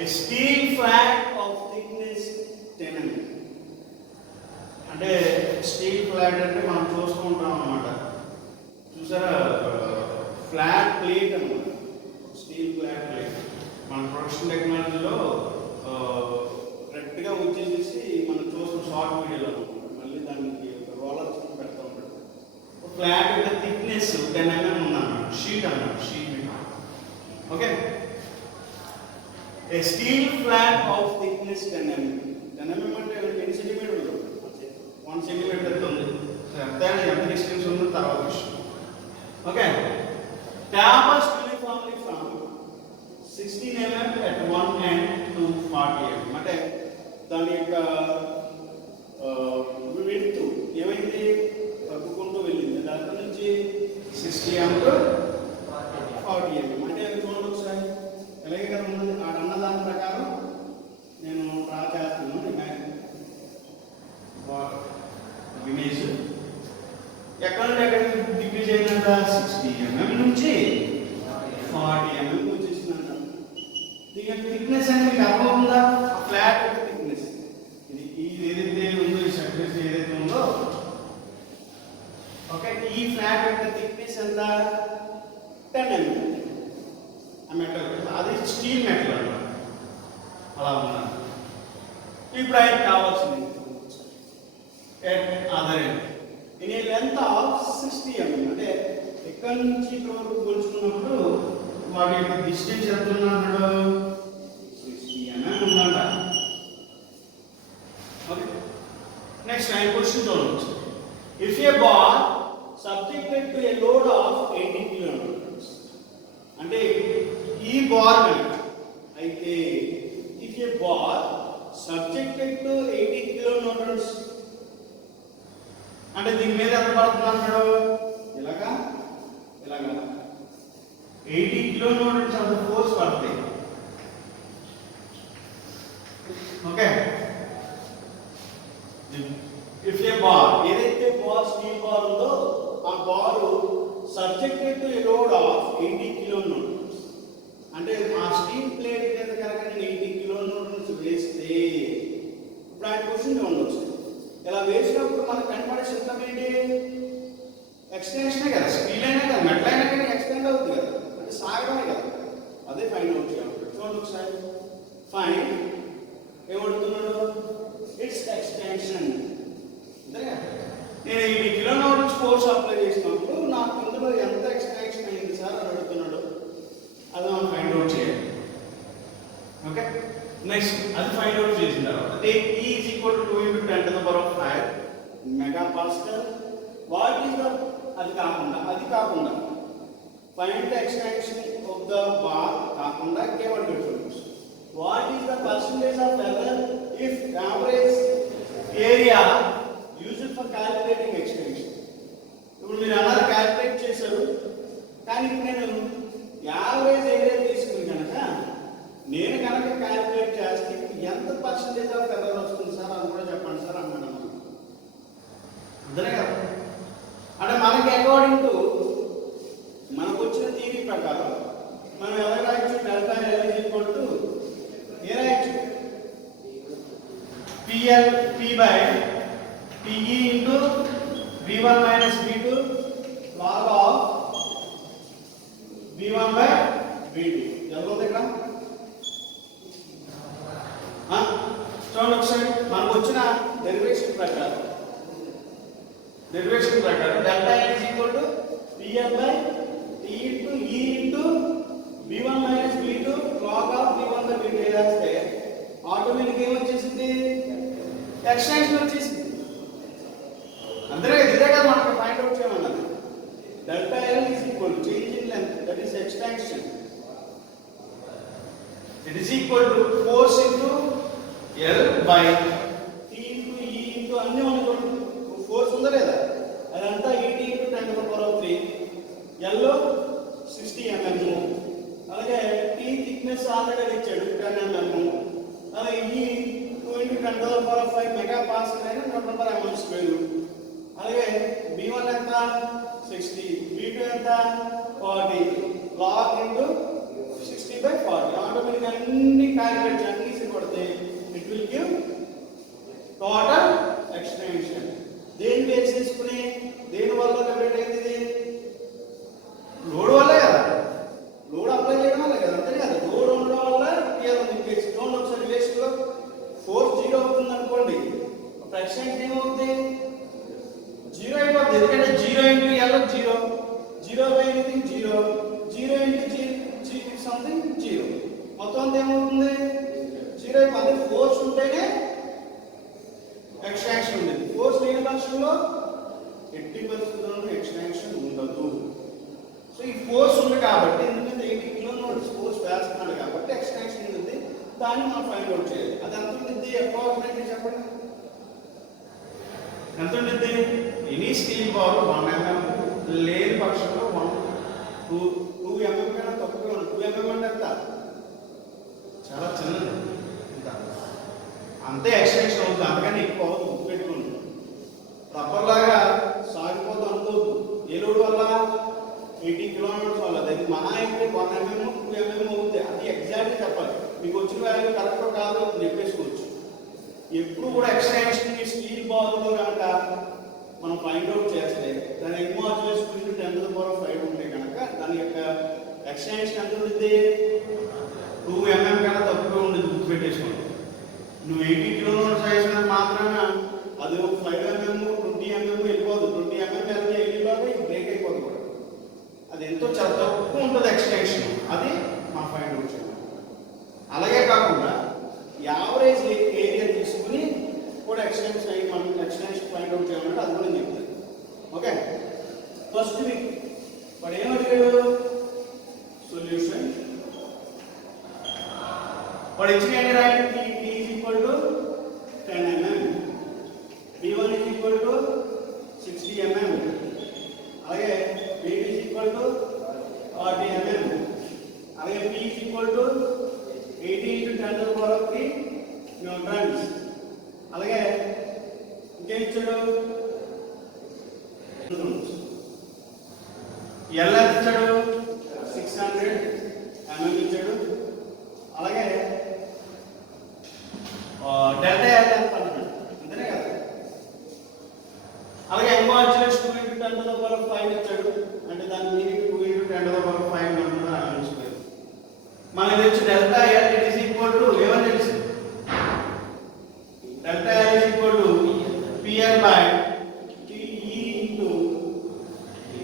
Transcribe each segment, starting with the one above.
A steel flat of thickness 10 mm. అంటే steel flat అంటే మనం చూసుకుంటాం అన్నమాట. చూసారా, ఫ్లాట్ ప్లేట్ అన్నమాట. స్టీల్ ఫ్లాట్ ప్లేట్ మన ప్రొడక్షన్ టెక్నాలజీలో కరెక్ట్గా వచ్చేసేసి మనం చూసిన షార్ట్ వీడియోలో అనమాట. మళ్ళీ దానికి ఒక రోలర్ పెడతా ఉంటాడు. ఫ్లాట్ యొక్క థిక్నెస్ 10 mm ఉందన్నమాట. షీట్ అన్నమాట, sheet. Okay, a steel flat of thickness 10 mm. 10 mm అంటే ఎన్ని సెంటీమీటర్లు? 1 సెంటీమీటర్ ఉంది. అర్థాన్ని ఎంత డిస్టెన్స్ ఉందో తర్వాత విషయం. Okay, tapered uniformly from 16 mm at one end to 40 mm. అంటే దాని యొక్క విడ్త్ ఏమైంది? తగ్గుకుంటూ వెళ్ళింది. దాని నుంచి 60 mm to 40 mm. అంటే చూడండి ఒకసారి, ఎలాగే కదా ఉన్నది. ఆ అన్నదాని ప్రకారం నేను డ్రా చేస్తున్నాను. ఇమేజ్ ఎక్కడ నుండి ఎక్కడ డిక్రీజ్ అయిందంట? 60 mm నుంచి 40 mm వచ్చేసిందంట. దీని యొక్క థిక్నెస్ అనేది మీకు అర్థం ఉందా? ఫ్లాట్ యొక్క థిక్నెస్ ఇది ఏదైతే ఉందో, ఈ సర్ఫేస్ ఏదైతే ఉందో, ఓకే, ఈ ఫ్లాట్ యొక్క థిక్నెస్ ఎంత? 10 mm. ఆ మెటల్ అది స్టీల్ మెటల్ అన్నమాట. అలా ఉన్నా ఇప్పుడు ఆయన కావాల్సింది other in a length of 60 mm. అంటే ఎక్కడి నుంచి ఇక్కడ వరకు కొలుచుకున్నప్పుడు వాటి యొక్క డిస్టెన్స్ ఎంత ఉన్నాడు? 60 mm ఉందంట. ఓకే, నెక్స్ట్ ఆయన క్వశ్చన్ చూడవచ్చు. If a bar subjected to a load of 80 kg, అంటే ఈ బార్ కనుక అయితే, if a bar subjected to 80 kN, అంటే దీని మీద ఎంత పడుతుంది అంటాడు? ఇలాగా ఇలాగా 80 kN అంత ఫోర్స్ పడుతుంది. ఓకే, ఇఫ్ ఏ బార్, ఏదైతే బార్ స్టీల్ బార్ ఉందో ఆ bar subjected to a load of 80 kN, అంటే ఆ స్టీల్ ప్లేట్ మీద కనుక నేను 80 kN వేస్తే, ఇప్పుడు ఆయన క్వశ్చన్ ఉండొచ్చు, ఇలా వేసినప్పుడు మనకు కనపడే సిస్టమ్ ఏంటి? ఎక్స్టెన్షనే కదా, స్టీల్ అయినా కదా, మెటల్ అయినా కానీ ఎక్స్టెండ్ అవుతుంది కదా, అంటే సాగడమే కదా. అదే ఫైండ్ అవుట్ చేయాలి. చూడండి ఒకసారి, ఫైండ్ ఏమడుతున్నాడు? It's extension. అంతేగా, నేను 80 kN ఫోర్స్ అప్లై చేసినప్పుడు నాకు ఇందులో ఎంత ఎక్స్టెన్షన్ అయింది సార్ అని అడుగుతున్నాడు. అది మనం ఫైండ్ అవుట్ చేయాలి. ఓకే, నెక్స్ట్ అది ఫైండ్ అవుట్ చేసిన తర్వాత take E is equal to 2 × 10 to the power of 5 megapascal. What is the, అది కాకుండా find the extension of the bar కాకుండా కేవలం పెట్టుకోవచ్చు. What is the percentage of error if average area used for calculating extension? ఇప్పుడు మీరు అన్నారు calculate చేశారు, కానీ నేను యావరేజ్ ఏరియా తీసుకుని కనుక నేను కనుక క్యాలిక్యులేట్ చేస్తే ఎంత పర్సంటేజ్ ఆఫ్ ఎర్రర్ వస్తుంది సార్ అది కూడా చెప్పండి సార్ అన్నాడు. అంతనే కదా, అంటే మనకి అకార్డింగ్ టు మనకు వచ్చిన థియరీ ప్రకారం మనం ఎలా రాయొచ్చు? డెల్టా ఎల్ ఈక్వల్ టు ఏ రాయొచ్చు? PL P/PE into V1 minus V2 log of V1/V2. ఎలా ఉంది ఇక్కడ? చూడండి ఒకసారి, మనకు వచ్చిన డెరివేషన్ ప్రకారం delta L is equal to PL/T into E into V1 minus V2 log of V1/V2 వేస్తే ఆటోమేటిక్ ఏమొచ్చేసింది? ఎక్స్టెన్షన్ వచ్చేసింది. అంతే, ఇదే కదా మనకు ఫైండ్ అవుట్ చేయమన్నది. Delta L is equal to change in length, that is extension. It is equal to force into L by T into E into అన్నీ మనకు force ఉందా లేదా? అదంతా 80 × 10 to the power of 3. Yellow 60 mm. అలాగే tea thickness already ఇచ్చాడు 10 mm. అలాగే ఈ 2 × 10 to the power of 5 megapascal అయినా m². అలాగే B1 ఎంత? 60, B2 ఎంత? 40, log into 60/40. ఆటోమేటిక్గా అన్ని క్యాలిక్యులేట్ అన్ని కొడితే it will give total extension. దేని బేస్ చేసుకుని దేని వల్ల లిబరేట్ అయింది? ఇది లోడ్ వల్లే కదా, లోడ్ అప్లై చేయడం వల్ల కదా, అంతే కదా. లోడ్ ఉండడం వల్ల చూడండి ఒకసారి రిలేషన్ లో ఫోర్స్ 0 అవుతుంది అనుకోండి, అప్పుడు ఎక్స్టెన్షన్ ఏమవుతుంది? 0 అయిపోతుంది. ఎందుకంటే 0 into L 0, 0 by anything 0, 0 into something 0, మొత్తం అంతా ఏమవుతుంది? 0 అయిపోతుంది. ఫోర్స్ ఉంటేనే ఎక్స్టెన్షన్ ఉండేది. ఫోర్స్ లేని పక్షంలో ఎట్టి పరిస్థితుల్లోనూ ఎక్స్టెన్షన్ ఉండదు. సో ఈ ఫోర్స్ ఉంది కాబట్టి, ఎందుకంటే 80 కిలోమీటర్స్ ఫోర్స్ వేస్తున్నాడు కాబట్టి ఎక్స్టెన్షన్ ఉంది. దాన్ని మనం ఫైండ్ అవుట్ చేయాలి. అది ఎంత ఉంటుంది అప్రాక్సిమేట్లీ చెప్పండి? ఎంత ఉంటుంది? ఎనీ స్టీల్ బార్ 1 mm లేని పక్షంలో 2 mm కన్నా తక్కువగా ఉంది. 2 mm అంటే ఎంత? చాలా చిన్నది. అంతే ఎక్స్టెన్షన్ అవుతుంది, అంతకని ఎక్కువ అవుతుంది. గుర్తుపెట్టుకోండి. రబ్బర్ లాగా సాగిపోతూ అనుకోవద్దు. ఏ లోడ్ వల్ల? 80 కిలోమీటర్స్ వల్ల. అది మహా అయితే 1 mm 2 mm అవుతుంది. అది ఎగ్జాక్ట్గా చెప్పాలి. మీకు వచ్చిన వాల్యూ కరెక్ట్ కాదు చెప్పేసుకోవచ్చు. ఎప్పుడు కూడా ఎక్స్టెన్షన్ స్టీల్ బాల్తో కనుక మనం ఫైండ్ అవుట్ చేస్తే దాని MOS 10⁵ ఉంటే కనుక దాని యొక్క ఎక్స్టెన్షన్ ఎంత ఉంటుంది? 2 mm కన్నా తక్కువ ఉండదు. గుర్తుపెట్టేసుకోండి. నువ్వు 80 కిలోమీటర్స్ వేసినంత మాత్రాన అది ఒక 5 mm 20 mm వెళ్ళిపోదు. 20 mm వెళ్తే వెళ్ళిపోతే బ్రేక్ అయిపోతుంది కూడా. అది ఎంతో చాలా తక్కువ ఉంటుంది ఎక్స్టెన్షన్. అది మనం ఫైండ్ అవుట్ చేయాలి. అలాగే కాకుండా యావరేజ్ ఏరియా తీసుకుని కూడా ఎక్స్టెన్షన్ అయ్యి మనం ఎక్స్టెన్షన్ ఫైండ్ అవుట్ చేయాలంటే అది కూడా చెప్తాను. ఓకే, ఫస్ట్ వీక్ వాడు ఏమడిగాడు? సొల్యూషన్. వాడు ఇచ్చిన ఏంటి రాయండి? P is equal to 10 mm, B1 is equal to 60 mm, అలాగే B2 is equal to 40 mm, అలాగే P is equal to 80 into 10⁻³ newtons. అలాగే ఇంకేం ఇచ్చాడు? L ఎంత ఇచ్చాడు? 600 mm ఇచ్చాడు. అలాగే డెల్టా L ఎంత అంటున్నాడు, అంతేనే కదా. అలాగే MOS 2 into 10⁵ ఇచ్చాడు. అంటే దాని మీనింగ్ 2 into 10⁵ అంటున్నాడు. మనకు తెలుసు delta L is equal to ఏమని తెలుసు? Delta L is equal to PL by TE into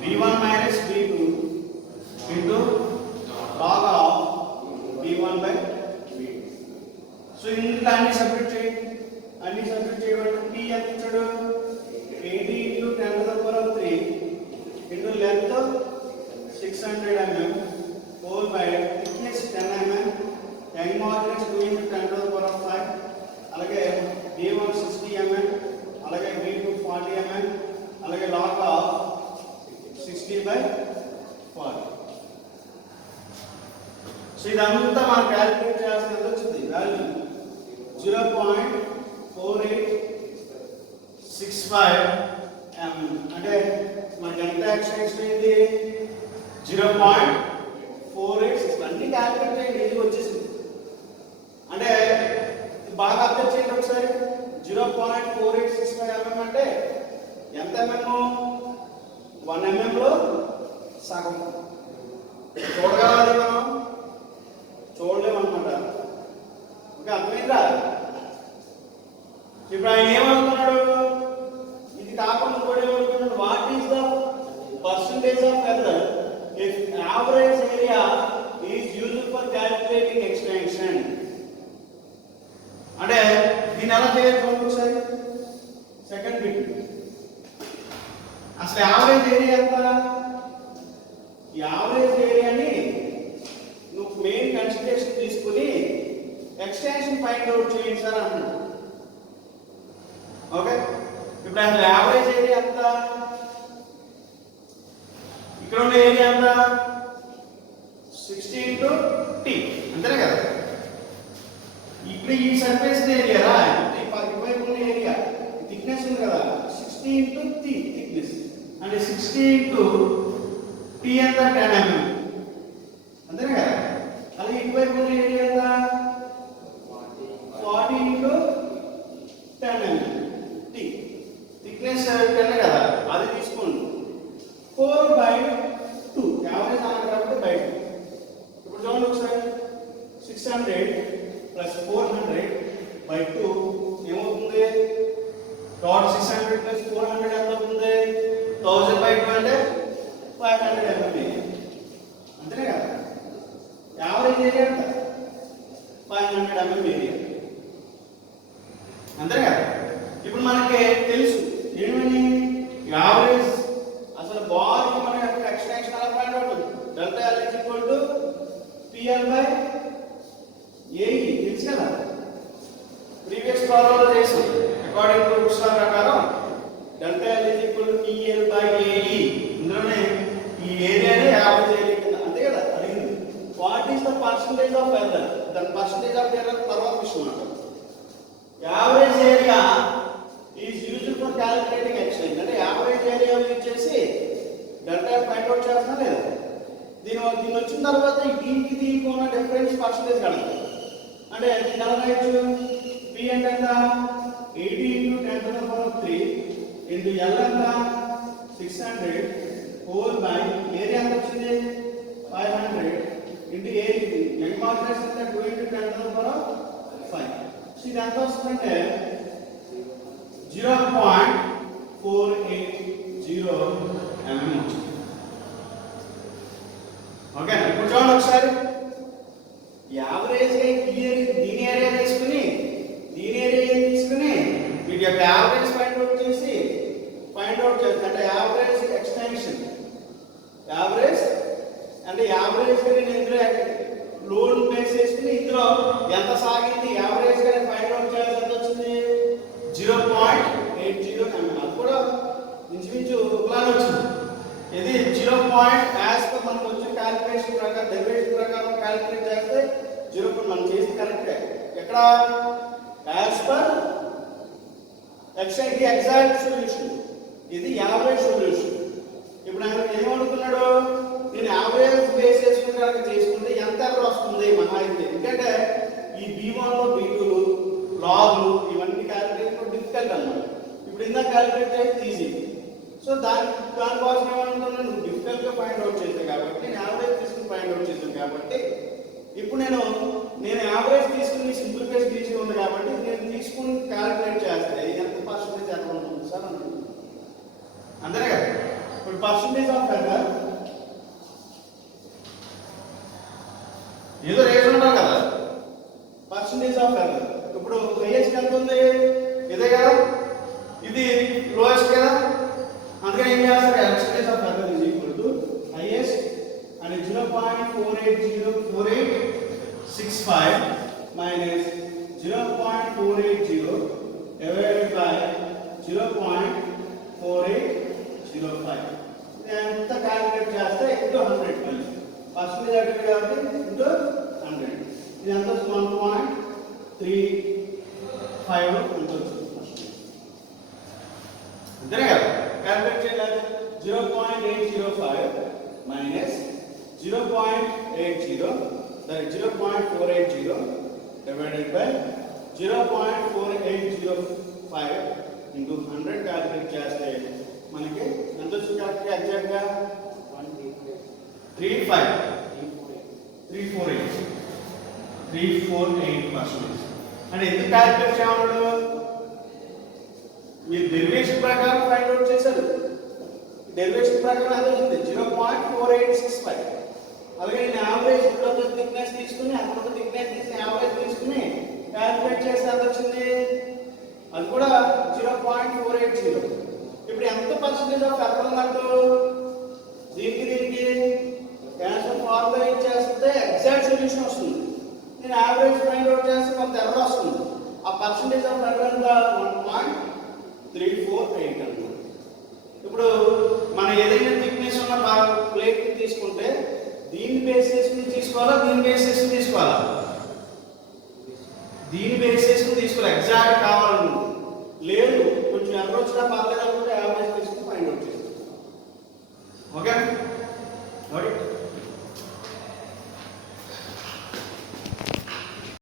B1 minus B2 into log of B1 by B2. So ఇందులో అన్ని సబ్స్టిట్యూట్ చేయండి. అన్ని సబ్స్టిట్యూట్ చేయడం P ఎంత ఇచ్చాడు? 80 into 10⁻³ into length 600 mm whole by thickness 10 mm, MOS 2 into 10⁵, అలాగే B1 60 mm, అలాగే B2 40 mm, అలాగే log of 60/40. సో ఇదంతా మనం క్యాలిక్యులేట్ చేయాల్సినది వచ్చింది వాల్యూ 0.4865 mm. అంటే మనకి ఎంత ఎక్స్టెన్షన్ అయింది? 0.486. అన్ని క్యాలిక్యులేట్ చేయండి, ఇది వచ్చేసింది. అంటే బాగా అర్థం చేయండి ఒకసారి. 0.4865 mm అంటే ఎంత mm? 1 mm లో సగం. చూడగలది మనం? చూడలేమన్నమాట. ఓకే, అర్థమైందా? ఇప్పుడు ఆయన ఏమనుకున్నాడు? ఇది కాకుండా కూడా ఏమనుకున్నాడు? What is the percentage of error if average area is used for calculating extension. అంటే దీన్ని ఎలా చేయాలి ఒకసారి? Second bit. అసలు యావరేజ్ ఏరియా ఎంత? యావరేజ్ ఏరియాని నువ్వు మెయిన్ కన్సిడరేషన్ తీసుకుని ఎక్స్టెన్షన్ ఫైండ్ అవుట్ చేయండి సార్ అన్నాడు. ఓకే, ఇప్పుడు అసలు యావరేజ్ ఏరియా ఎంత? ఇక్కడ ఉన్న ఏరియా ఎంత? 60 into T, అంతేనే కదా. ఇప్పుడు ఈ సర్ఫేస్ ఏరియా రా, ఇటువైపు ఉన్న ఏరియా థిక్నెస్ ఉంది కదా, 60 into T థిక్నెస్ అంటే 60 into T ఎంత? 10 mm, అంతేనే కదా. అలాగే ఇటువైపు ఉన్న ఏరియా ఎంత? 600 plus 400 by 2 ఏమవుతుంది? టోటల్ 600 plus 400 ఎంత అవుతుంది? 1000 by 2 అంటే 500 mm. అంతేనే కదా? యావరేజ్ ఏరియా ఎంత? 500 mm ఏరియా. అంతే కదా? ఇప్పుడు మనకి తెలుసు ఏమని యావరేజ్ అసలు బార్ మన యొక్క ఎక్స్టెన్షన్ ఎలా ఫైండ్ అవుట్ అవుతుంది? Delta L is equal to PL by AE తెలుసు కదా? ప్రీవియస్ ప్రాబ్లంలో చేసాం. అకార్డింగ్ టు రూల్స్ ప్రకారం delta L is equal to PL by AE. ఇందులోనే ఈ ఏరియానే యావరేజ్ ఏరియా కింద అంతే కదా అడిగింది. What is the percentage of error? దాని పర్సంటేజ్ ఆఫ్ ఎర్రర్ తర్వాత విషయం అంటారు. Average area is used for calculating extension. అంటే యావరేజ్ ఏరియా యూజ్ చేసి డెల్టా ఫైండ్ అవుట్ చేస్తున్నా లేదా? దీని వచ్చిన తర్వాత దీనికి ఉన్న డిఫరెన్స్ పర్సంటేజ్ కడతాం. అంటే దీని ఎలా రాయొచ్చు? P అంటే ఎంత? 80 into 10 to the power 3 into L ఎంత? 600 whole by ఏరియా ఎంత వచ్చింది? 500 into ఏరియా యంగ్ మాడ్యులస్ ఎంత? 2 into 10 to the power 5. So ఇది ఎంత వస్తుందంటే 0.480 mm వచ్చింది. ఓకే, ఇప్పుడు చూడండి ఒకసారి. యావరేజ్ దీని ఏరియా తీసుకుని వీటి యొక్క యావరేజ్ ఫైండ్ అవుట్ చేస్తే అంటే యావరేజ్ ఎక్స్టెన్షన్ యావరేజ్ అంటే యావరేజ్ గా నేను ఇందులో లోడ్ బేస్ చేసుకుని ఇందులో ఎంత సాగింది యావరేజ్ గా ఫైండ్ అవుట్ చేయాల్సి ఎంత వచ్చింది? 0.80 mm. అది కూడా ఇంచుమించు ఒకలానే వచ్చింది. ఇది 0. యాజ్ పర్ మనకు వచ్చిన క్యాలిక్యులేషన్ ప్రకారం డెరివేషన్ ప్రకారం క్యాలిక్యులేట్ చేస్తే 0. మనం చేసి కరెక్టే. ఎక్కడ? As per exact solution. ఇది యావరేజ్ సొల్యూషన్. ఇప్పుడు ఆయన ఏమనుకున్నాడు? నేను యావరేజ్ బేస్ చేసుకుని కనుక చేసుకుంటే ఎంత ఎర్రర్ వస్తుంది మహా అయితే? ఎందుకంటే ఈ B1 లో B2లు లాగ్లు ఇవన్నీ క్యాలిక్యులేట్ డిఫికల్ట్ అన్నమాట. ఇప్పుడు ఇందాక క్యాలిక్యులేట్ చేస్తే ఈజీ. సో దానికోసం ఏమనుకున్నాను? నువ్వు డిఫికల్ట్ గా ఫైండ్ అవుట్ చేసావు కాబట్టి నేను యావరేజ్ తీసుకుని ఫైండ్ అవుట్ చేసాను కాబట్టి ఇప్పుడు నేను యావరేజ్ తీసుకుని సింప్లిఫికేషన్ తీసి ఉంది కాబట్టి నేను తీసుకుని క్యాలిక్యులేట్ చేస్తే ఎంత పర్సెంటేజ్ ఎర్రర్ ఉంటుంది సార్ అనుకుంటున్నాను. అంతేనే కదా? ఇప్పుడు పర్సెంటేజ్ ఆఫ్ ఎర్రర్ ఏదో రేట్ ఉంటావు కదా. పర్సెంటేజ్ ఆఫ్ ఎర్రర్ ఇప్పుడు హైయెస్ట్ ఎంత ఉంది? ఇదే కదా, ఇది లోయెస్ట్ కదా. అందుకని ఏం చేస్తారు? Percentage of error is equal to highest and 0.4865 minus 0.480 divided by 0.4805. ఎంత క్యాలిక్యులేట్ చేస్తే into 100 మళ్ళీ పర్సెంటేజ్ అంటే కాబట్టి into 100. ఇది ఎంత? 1.35 ఎంత వచ్చింది? అంతేనే కదా? క్యాలిక్యులేట్ చేయాలి. 0.805 minus 0.80 that is 0.480 divided by 0.4805 into 100 calculate చేస్తే మనకి ఎంత వస్తుంది? కరెక్ట్గా ఎగ్జాక్ట్గా 348%. అంటే ఎందుకు క్యాలిక్యులేట్ చేయమన్నాడు? మీరు డెరివేషన్ ప్రకారం ఫైండ్ అవుట్ చేశారు. డెరివేషన్ ప్రకారం ఎంత వచ్చింది? 0.4865. అలాగే నేను యావరేజ్ ఇక్కడ థిక్నెస్ తీసుకుని అక్కడ థిక్నెస్ తీసి యావరేజ్ తీసుకుని క్యాలిక్యులేట్ చేస్తే ఎంత వచ్చింది? అది కూడా 0.480. ఇప్పుడు ఎంత పర్సెంటేజ్ ఆఫ్ ఎర్రర్ ఉన్నట్టు? దీనికి క్యాన్సర్ ఫార్ములా ఇచ్చేస్తే ఎగ్జాక్ట్ సొల్యూషన్ వస్తుంది. నేను యావరేజ్ ఫైండ్ అవుట్ చేస్తే కొంత ఎర్రర్ వస్తుంది. ఆ పర్సెంటేజ్ ఆఫ్ ఎర్రర్ ఎంత? 1.348 అన్నమాట. ఇప్పుడు మనం ఏదైనా థిక్నెస్ ఉన్న ప్లేట్ తీసుకుంటే దీన్ని బేస్ చేసుకుని తీసుకోవాలా, దీన్ని బేస్ చేసుకుని తీసుకోవాలా? దీన్ని బేస్ చేసుకుని తీసుకోవాలి. ఎగ్జాక్ట్ కావాలనుకుంటుంది. లేదు కొంచెం ఎర్రర్ వచ్చినా పర్లేదు అనుకుంటే యావరేజ్ తీసుకుని ఫైండ్ అవుట్ చేస్తాం. ఓకే.